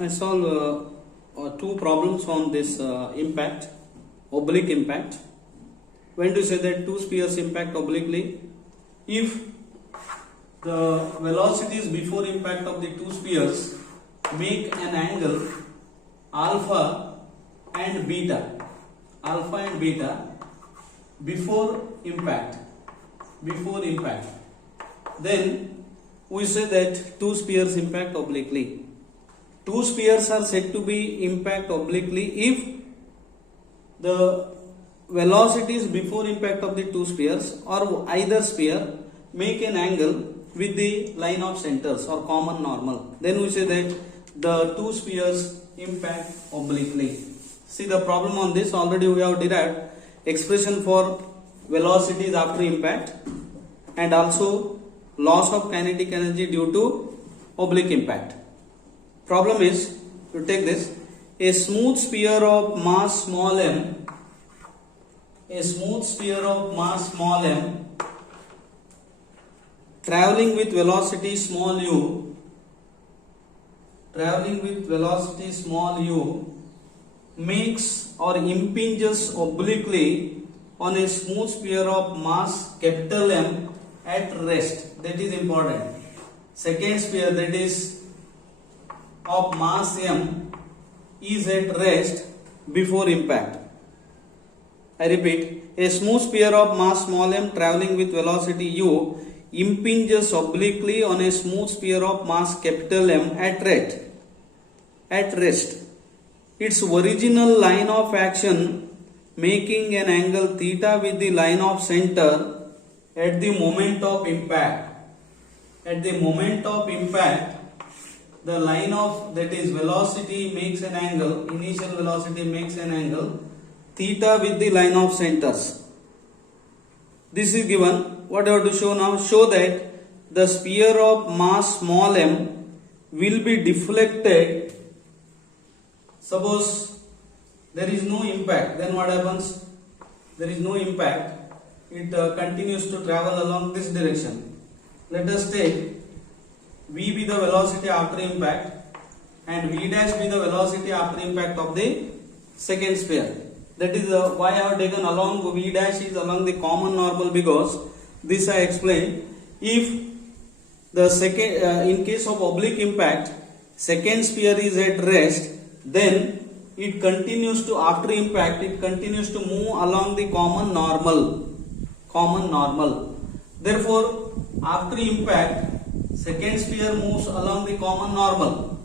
I solve two problems on this impact, oblique impact. When to say that two spheres impact obliquely? If the velocities before impact of the two spheres make an angle alpha and beta before impact, then we say that two spheres impact obliquely. Two spheres are said to be impact obliquely if the velocities before impact of the two spheres or either sphere make an angle with the line of centers or common normal. Then we say that the two spheres impact obliquely. See the problem on this, already we have derived expression for velocities after impact and also loss of kinetic energy due to oblique impact. Problem is, you take this, a smooth sphere of mass small m, traveling with velocity small u, makes or impinges obliquely on a smooth sphere of mass capital M at rest. That is important. Second sphere, that is of mass M, is at rest before impact. I repeat, a smooth sphere of mass small m traveling with velocity u impinges obliquely on a smooth sphere of mass capital M at rest. Its original line of action making an angle theta with the line of center at the moment of impact. At the moment of impact, the line of, that is velocity, makes an angle, initial velocity makes an angle theta with the line of centers. This is given. What I have to show now? Show that the sphere of mass small m will be deflected. Suppose there is no impact, then what happens? There is no impact. It continues to travel along this direction. Let us take v be the velocity after impact and v dash be the velocity after impact of the second sphere. That is why I have taken along v dash is along the common normal, because this I explained. If the second, in case of oblique impact, second sphere is at rest, then it continues to, after impact, it continues to move along the common normal. Therefore, after impact, second sphere moves along the common normal.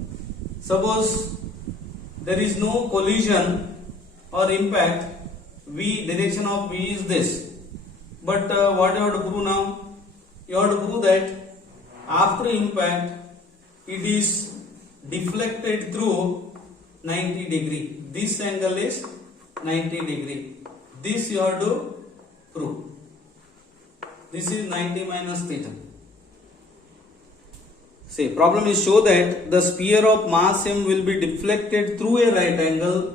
Suppose there is no collision or impact, v, direction of v is this. But what you have to prove now? You have to prove that after impact it is deflected through 90 degree. This angle is 90 degree. This you have to prove. This is 90 minus theta. See, problem is show that the sphere of mass m will be deflected through a right angle.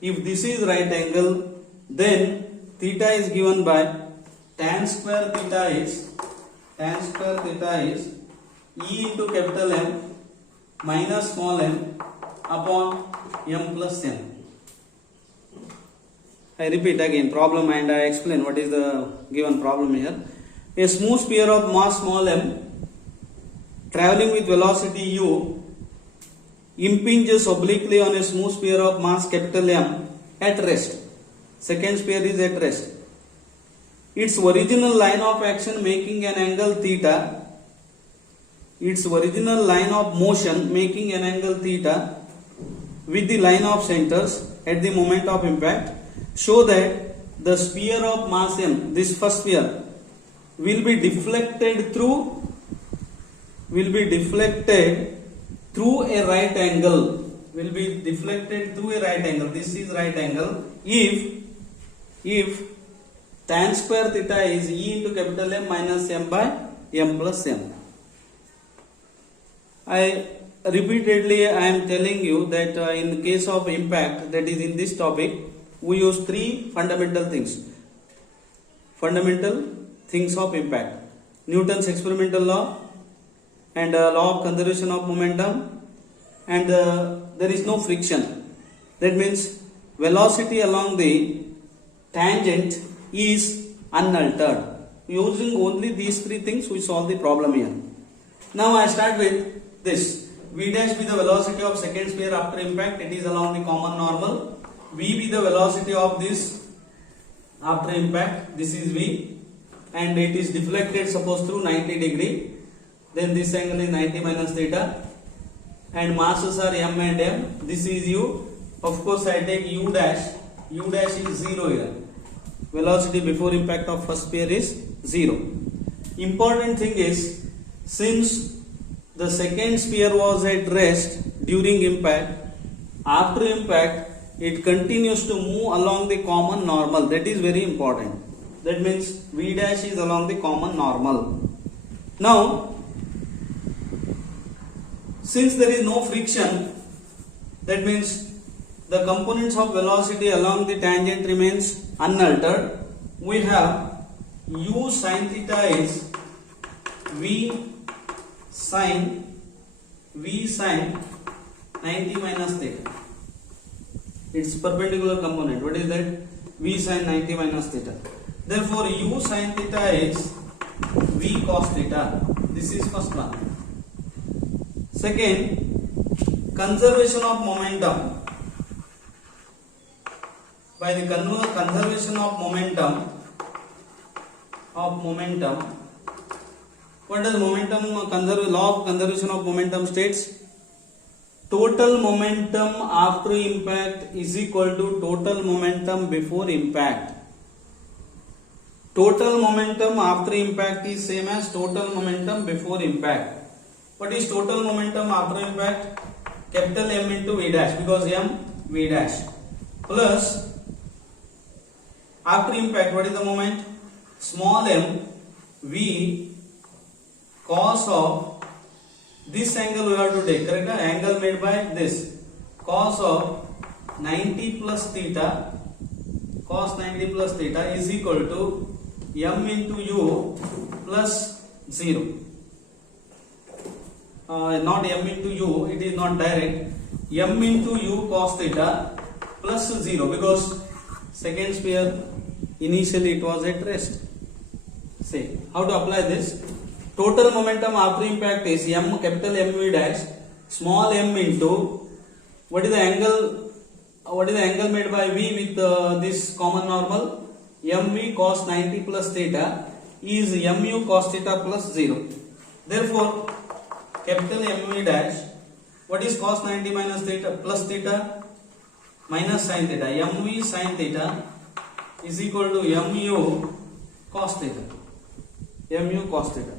If this is right angle, then theta is given by tan square theta is E into capital M minus small m upon m plus n. I repeat again problem and I explain what is the given problem here. A smooth sphere of mass small m traveling with velocity u impinges obliquely on a smooth sphere of mass capital M at rest. Second sphere is at rest. Its original line of action making an angle theta, its original line of motion making an angle theta with the line of centers at the moment of impact, show that the sphere of mass m, this first sphere, will be deflected through a right angle. This is right angle if tan square theta is E into capital M minus m by m plus m. Repeatedly I am telling you that in case of impact, that is in this topic, we use three fundamental things of impact: Newton's experimental law and law of conservation of momentum and there is no friction. That means velocity along the tangent is unaltered. Using only these three things we solve the problem here. Now I start with this. V dash be the velocity of second sphere after impact, it is along the common normal. V be the velocity of this after impact, this is V, and it is deflected suppose through 90 degree. Then this angle is 90 minus theta, and masses are m and m. This is u. Of course I take u dash. U dash is 0 here. Velocity before impact of first sphere is 0. Important thing is, since the second sphere was at rest during impact, after impact it continues to move along the common normal. That is very important. That means V dash is along the common normal. Now, since there is no friction, that means the components of velocity along the tangent remains unaltered. We have u sin theta is V sin 90 minus theta. Its perpendicular component. What is that? V sin 90 minus theta. Therefore, u sin theta is V cos theta. This is first one. Second, conservation of momentum. By the conservation of momentum, what does law of conservation of momentum states? Total momentum after impact is equal to total momentum before impact. Total momentum after impact is same as total momentum before impact. What is total momentum after impact? Capital M into V dash, because M V dash, plus after impact what is the moment? Small m V cos of this angle we have to take, correct? Angle made by this, cos of 90 plus theta, cos 90 plus theta is equal to m into u plus 0. Not m into u, it is not direct. M into u cos theta plus 0, because second sphere initially it was at rest. Say, how to apply this? Total momentum after impact is m, capital M V dash, small m into what is the angle? What is the angle made by V with this common normal? mv cos 90 plus theta is mu cos theta plus 0. Therefore, capital M V dash, what is cos 90 minus theta plus theta? Minus sin theta. mv sin theta is equal to mu cos theta. Mu cos theta.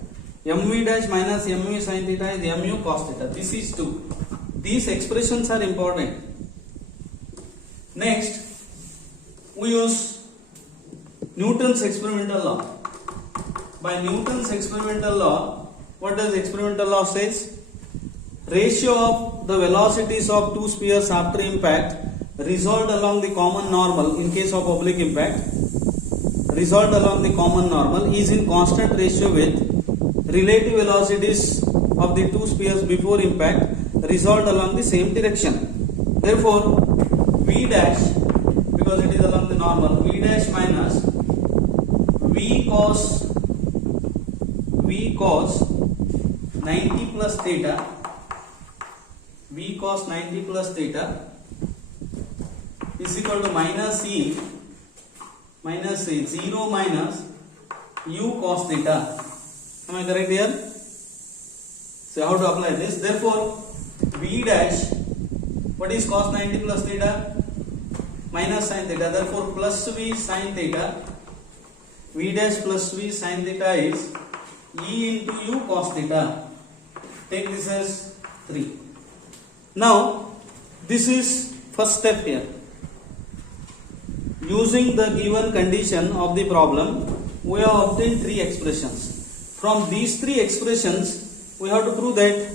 mv dash minus mu sin theta is mu cos theta. This is 2. These expressions are important. Next, we use Newton's experimental law. By Newton's experimental law, what does experimental law says? Ratio of the velocities of two spheres after impact resolved along the common normal in case of oblique impact, resolved along the common normal is in constant ratio with relative velocities of the two spheres before impact resolved along the same direction. Therefore, V dash, because it is along the normal, V dash minus V cos 90 plus theta, V cos 90 plus theta is equal to minus E 0 minus U cos theta. Am I correct here? So how to apply this? Therefore, V dash, what is cos 90 plus theta? Minus sin theta. Therefore, plus V sin theta. V dash plus V sin theta is E into U cos theta. Take this as 3. Now, this is first step here. Using the given condition of the problem, we have obtained 3 expressions. From these 3 expressions, we have to prove that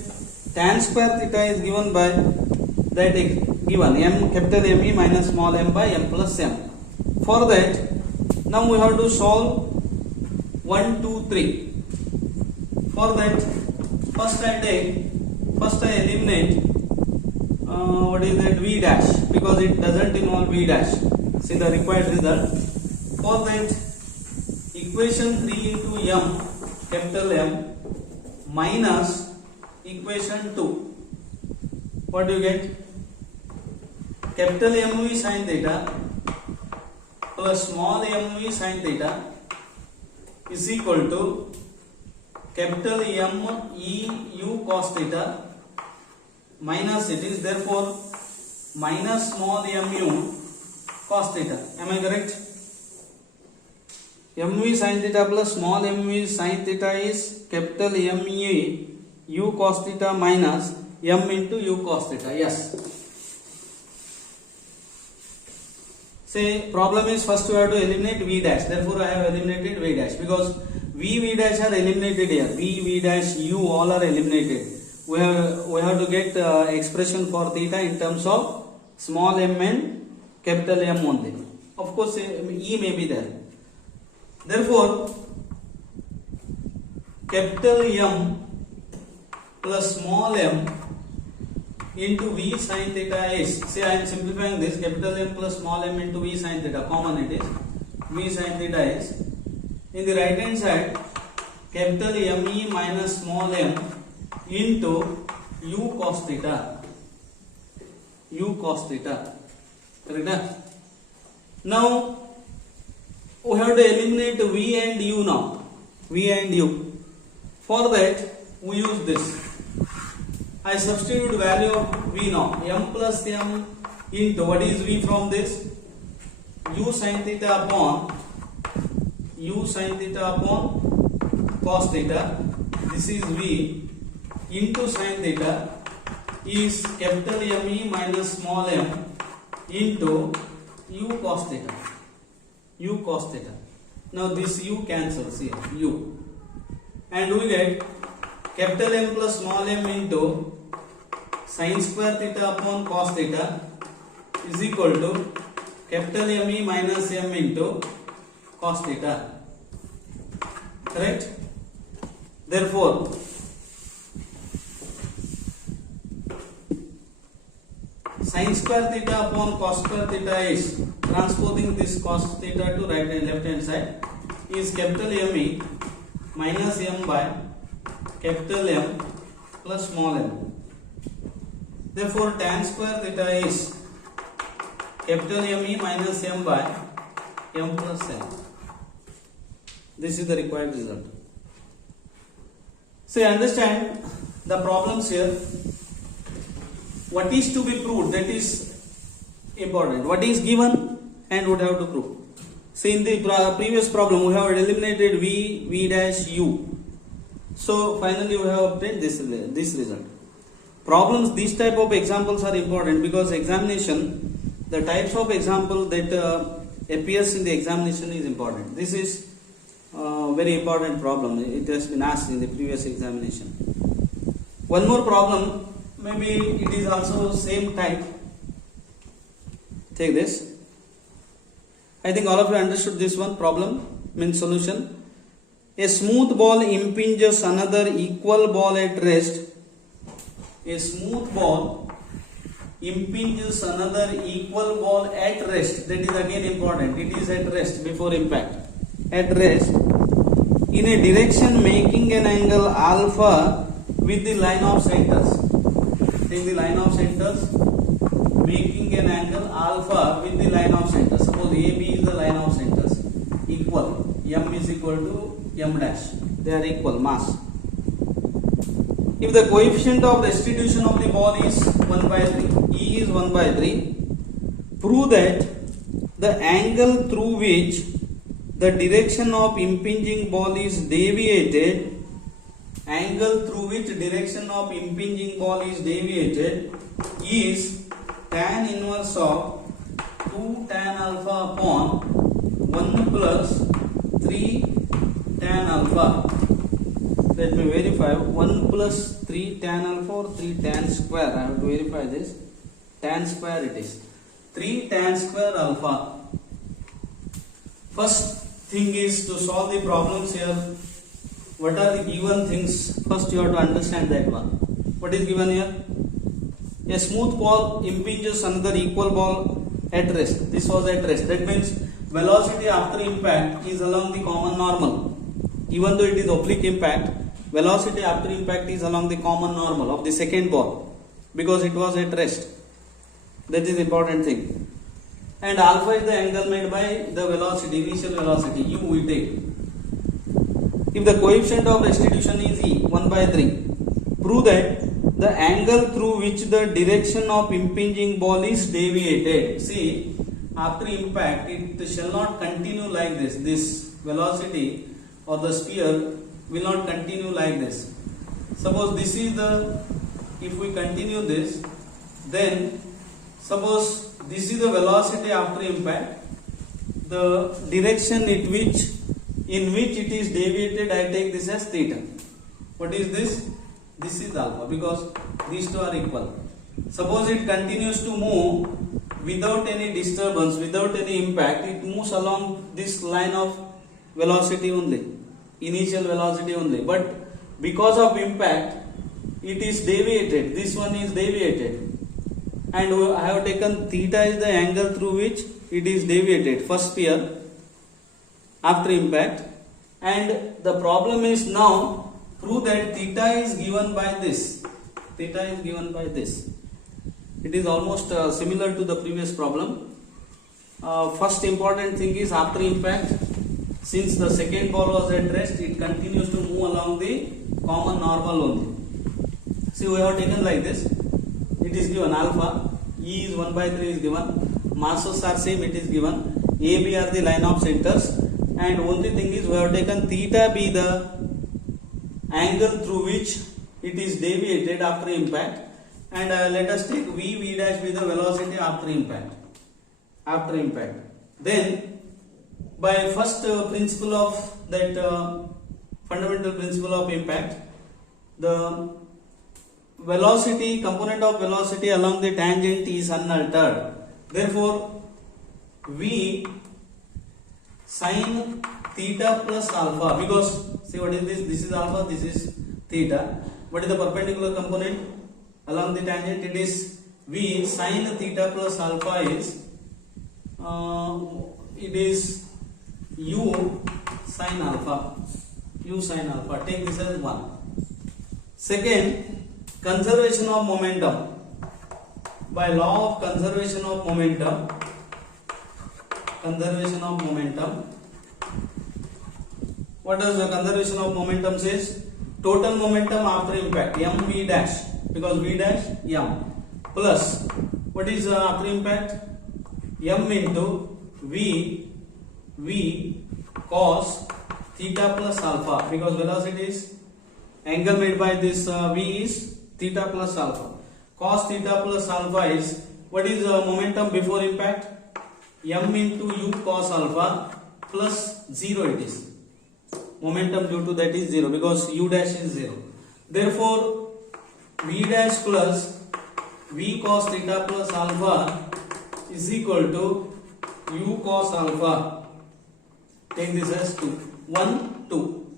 tan square theta is given by that given m capital M E minus small m by m plus m. For that, now we have to solve 1, 2, 3. For that, first I eliminate that V dash, because it doesn't involve V dash. See the required result. For that, equation 3 into M, capital M, minus equation 2. What do you get? Capital MV sin theta plus small mv sin theta is equal to capital M E U cos theta minus, it is therefore minus small mu cos theta. Am I correct? mv sin theta plus small mv sin theta is capital Me U cos theta minus m into u cos theta. Yes. Say problem is first we have to eliminate v dash. Therefore I have eliminated v dash because v dash are eliminated here. V dash u all are eliminated. We have to get expression for theta in terms of small m and capital M only. Of course e may be there. Therefore capital M plus small m into v sin theta is, say I am simplifying this, capital M plus small m into v sin theta, common it is, v sin theta is, in the right hand side, capital Me minus small m into u cos theta, correct? Now we have to eliminate v and u now, for that we use this. I substitute value of v now, m plus m into, what is v from this? U sin theta upon cos theta, this is v, into sin theta is capital Me minus small m into u cos theta. Now this u cancels here, u, and we get capital M plus small m into sin square theta upon cos theta is equal to capital Me minus m into cos theta. Correct? Therefore, sin square theta upon cos square theta is, transposing this cos theta to right and left hand side, is capital Me minus m by capital M plus small m. Therefore tan square theta is capital Me minus m by m plus m. This is the required result. So you understand the problems here. What is to be proved, that is important. What is given and what have to prove. So in the previous problem we have eliminated v dash u. So finally we have obtained this result. Problems, these type of examples are important because examination, the types of example that appears in the examination is important. This is very important problem. It has been asked in the previous examination. One more problem, maybe it is also same type. Take this. I think all of you understood this one. Problem means solution. A smooth ball impinges another equal ball at rest. A smooth ball impinges another equal ball at rest. That is again important. It is at rest before impact. At rest in a direction making an angle alpha with the line of centers. Take the line of centers, making an angle alpha with the line of centers. Suppose AB is the line of centers. Equal. M is equal to M dash. They are equal mass. If the coefficient of restitution of the ball is 1 by 3, E is 1 by 3, prove that the angle through which the direction of impinging ball is deviated, is tan inverse of 2 tan alpha upon 1 plus 3 tan alpha. Let me verify. 1 plus 3 tan alpha or 3 tan square. I have to verify this. Tan square it is. 3 tan square alpha. First thing is to solve the problems here. What are the given things? First you have to understand that one. What is given here? a smooth ball impinges another equal ball at rest. This was at rest. That means velocity after impact is along the common normal. Even though it is oblique impact, velocity after impact is along the common normal of the second ball because it was at rest. That is the important thing. And alpha is the angle made by the velocity, initial velocity, u we take. If the coefficient of restitution is e, 1 by 3, prove that the angle through which the direction of impinging ball is deviated. See, after impact, it shall not continue like this. This velocity or the sphere will not continue like this. Suppose this is the, if we continue this, then suppose this is the velocity after impact, the direction in which it is deviated, I take this as theta. What is this? This is alpha because these two are equal. Suppose it continues to move without any disturbance, without any impact, it moves along this line of velocity only, initial velocity only. But because of impact, it is deviated. This one is deviated. And I have taken theta is the angle through which it is deviated, first sphere after impact. And the problem is now prove that theta is given by this. Theta is given by this. It is almost similar to the previous problem. First important thing is after impact, since the second ball was at rest, it continues to move along the common normal only. See, we have taken like this. It is given alpha, E is 1 by 3 is given, masses are same, it is given, A, B are the line of centers, and only thing is we have taken theta be the angle through which it is deviated after impact, and let us take V dash be the velocity after impact. After impact. Then by first principle of that fundamental principle of impact, the velocity, component of velocity along the tangent is unaltered. Therefore, V sin theta plus alpha, because see what is this? This is alpha, this is theta. What is the perpendicular component along the tangent? It is V sin theta plus alpha is it is u sin alpha. U sin alpha. Take this as 1. Second, conservation of momentum. By law of conservation of momentum, what does the conservation of momentum says? Total momentum after impact, mv dash, because v dash m, plus what is after impact? M into v cos theta plus alpha, because velocity is angle made by this v is theta plus alpha. Cos theta plus alpha is, what is momentum before impact? M into u cos alpha plus 0 it is. Momentum due to that is 0 because u dash is 0. Therefore, v dash plus v cos theta plus alpha is equal to u cos alpha. Take this as 2. 1, 2.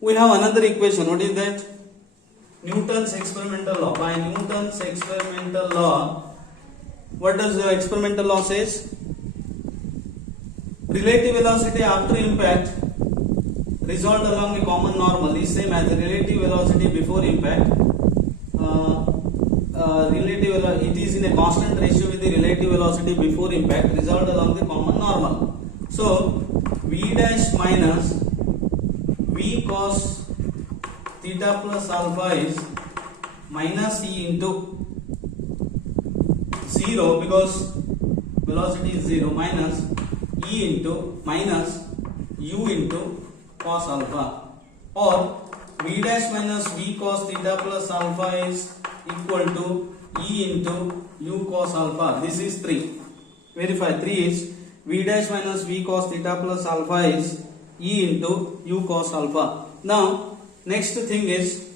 We have another equation. What is that? Newton's experimental law. By Newton's experimental law, what does the experimental law says? Relative velocity after impact resolved along a common normal is same as the relative velocity before impact. It is in a constant ratio with the relative velocity before impact resolved along the common normal. So v dash minus v cos theta plus alpha is minus e into 0 because velocity is 0, minus e into minus u into cos alpha, or v dash minus v cos theta plus alpha is equal to e into u cos alpha. This is 3. Verify. 3 is v dash minus v cos theta plus alpha is e into u cos alpha. Now next thing is,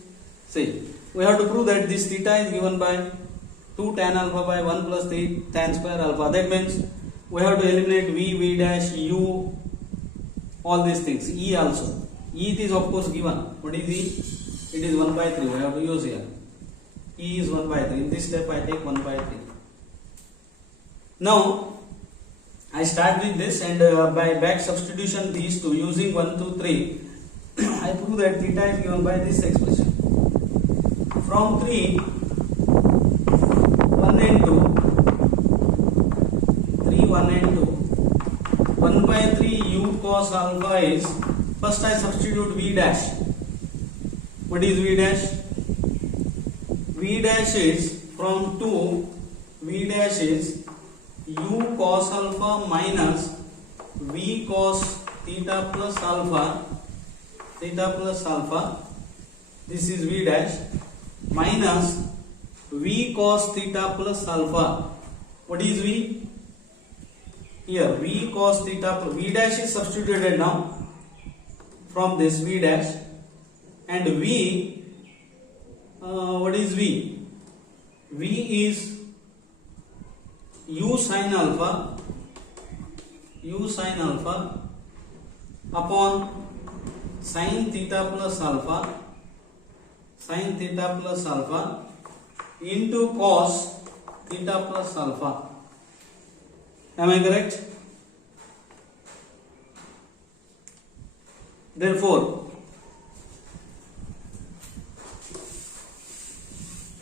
see, we have to prove that this theta is given by 2 tan alpha by 1 plus 3 tan square alpha. That means we have to eliminate v dash, u, all these things, e also. E is of course given. What is e? It is 1 by 3. We have to use here. E is 1 by 3. In this step I take 1 by 3. Now I start with this, and by back substitution these two using 1, 2, 3 I prove that theta is given by this expression. From 3, 1 and 2, 3, 1 and 2, 1 by 3 u cos alpha is, first I substitute v dash. What is v dash? V dash is from 2, v dash is u cos alpha minus v cos theta plus alpha, this is v dash, minus v cos theta plus alpha. What is v? Here v cos theta plus, v dash is substituted now from this v dash, and v, what is v? V is u sin alpha upon sin theta plus alpha into cos theta plus alpha. Am I correct? Therefore,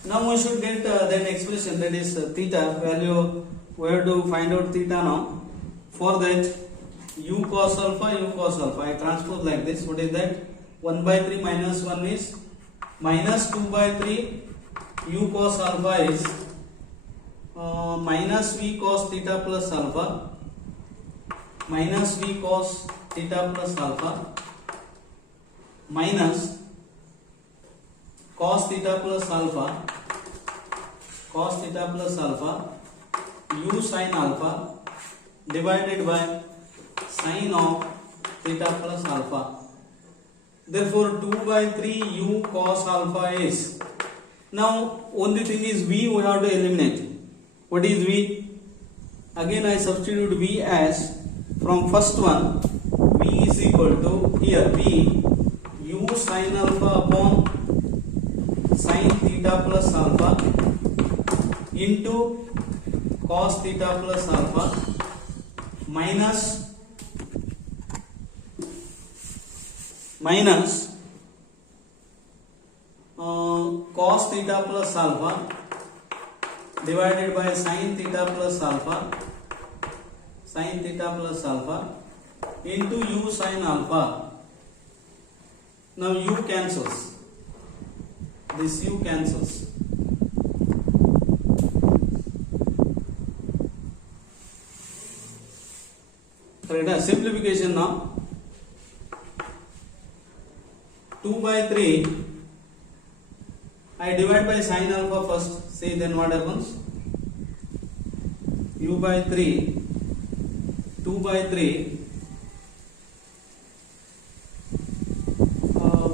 now we should get that expression, that is theta value. We have to find out theta now. For that, u cos alpha, I transpose like this. What is that? 1 by 3 minus 1 is minus 2 by 3. U cos alpha is minus v cos theta plus alpha, minus v cos theta plus alpha, minus cos theta plus alpha, u sin alpha divided by sin of theta plus alpha. Therefore 2 by 3 u cos alpha is, now only thing is v we have to eliminate. What is v? Again I substitute v as, from first one, v is equal to, here v, u sin alpha upon sin theta plus alpha into cos theta plus alpha minus cos theta plus alpha divided by sin theta plus alpha into u sin alpha. Now u cancels, this u cancels. Correct? Simplification now. 2 by 3 I divide by sin alpha first. See then what happens? U by 3, 2 by 3,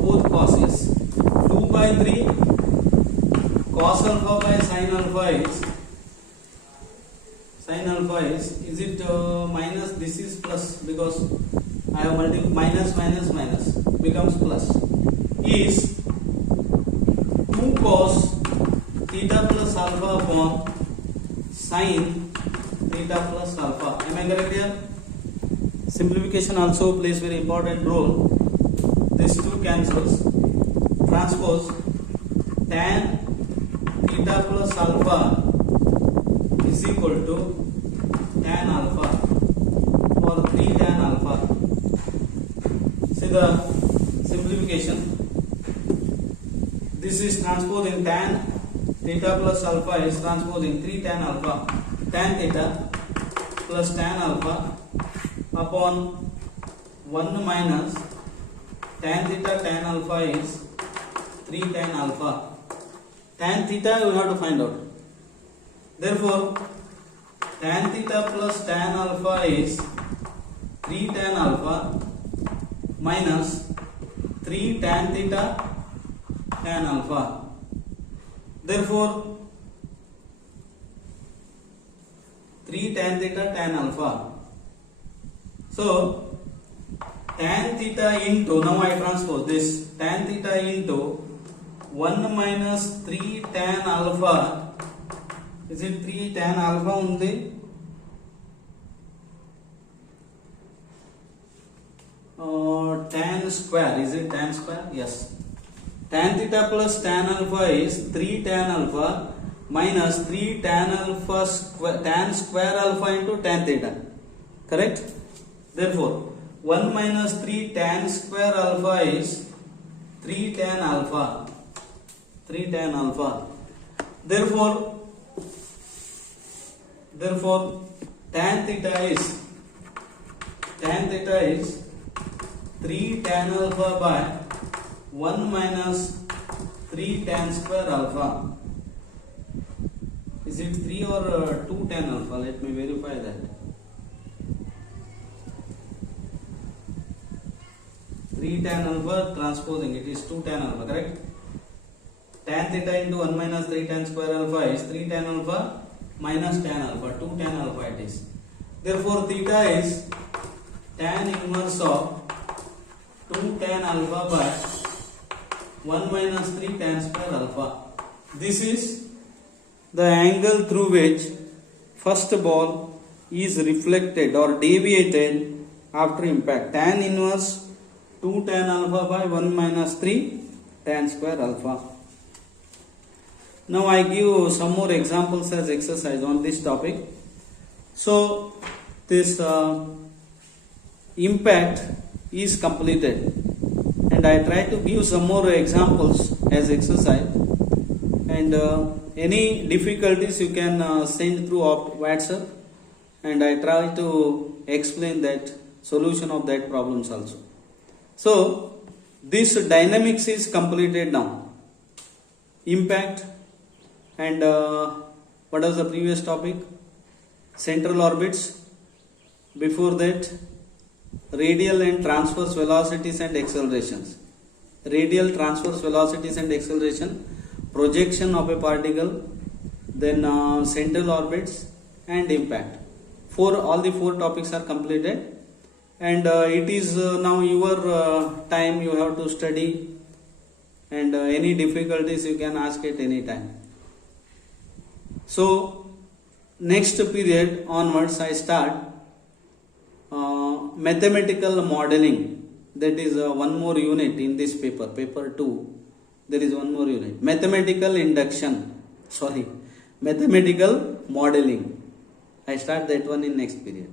both causes. 2 by 3 cos alpha by sin alpha is it minus? This is plus because I have multiplied, minus becomes plus, is 2 cos theta plus alpha upon sin theta plus alpha. Am I correct here? Simplification also plays very important role. This 2 cancels. Transpose tan theta plus alpha is equal to tan alpha or 3 tan alpha. See the simplification. This is transposing tan theta plus alpha is transposing 3 tan alpha, tan theta plus tan alpha upon 1 minus tan theta tan alpha is 3 tan alpha. Tan theta we have to find out. Therefore, tan theta plus tan alpha is 3 tan alpha minus 3 tan theta tan alpha. Therefore, 3 tan theta tan alpha. So, tan theta into, now I transpose this, tan theta into 1 minus 3 tan alpha, is it 3 tan alpha undi? Tan square, is it tan square? Yes. Tan theta plus tan alpha is 3 tan alpha minus 3 tan alpha square, tan square alpha into tan theta. Correct? Therefore, 1 minus 3 tan square alpha is 3 tan alpha. 3 tan alpha. Therefore, tan theta is 3 tan alpha by 1 minus 3 tan square alpha. Is it 3 or 2 tan alpha? Let me verify that. 3 tan alpha transposing, it is 2 tan alpha, correct? Tan theta into 1 minus 3 tan square alpha is 3 tan alpha minus tan alpha, 2 tan alpha it is. Therefore, theta is tan inverse of 2 tan alpha by 1 minus 3 tan square alpha. This is the angle through which first ball is reflected or deviated after impact. Tan inverse 2 tan alpha by 1 minus 3 tan square alpha. Now I give some more examples as exercise on this topic. So this impact is completed, and I try to give some more examples as exercise, and any difficulties you can send through WhatsApp, and I try to explain that solution of that problems also. So this dynamics is completed now. Impact, and what was the previous topic? Central orbits. Before that, radial and transverse velocities and accelerations. Radial, transverse velocities and acceleration, projection of a particle, then central orbits and impact. All the four topics are completed, and it is now your time. You have to study, and any difficulties you can ask at any time. So next period onwards I start mathematical modeling. That is one more unit in this paper 2. There is one more unit, mathematical modeling. I start that one in next period.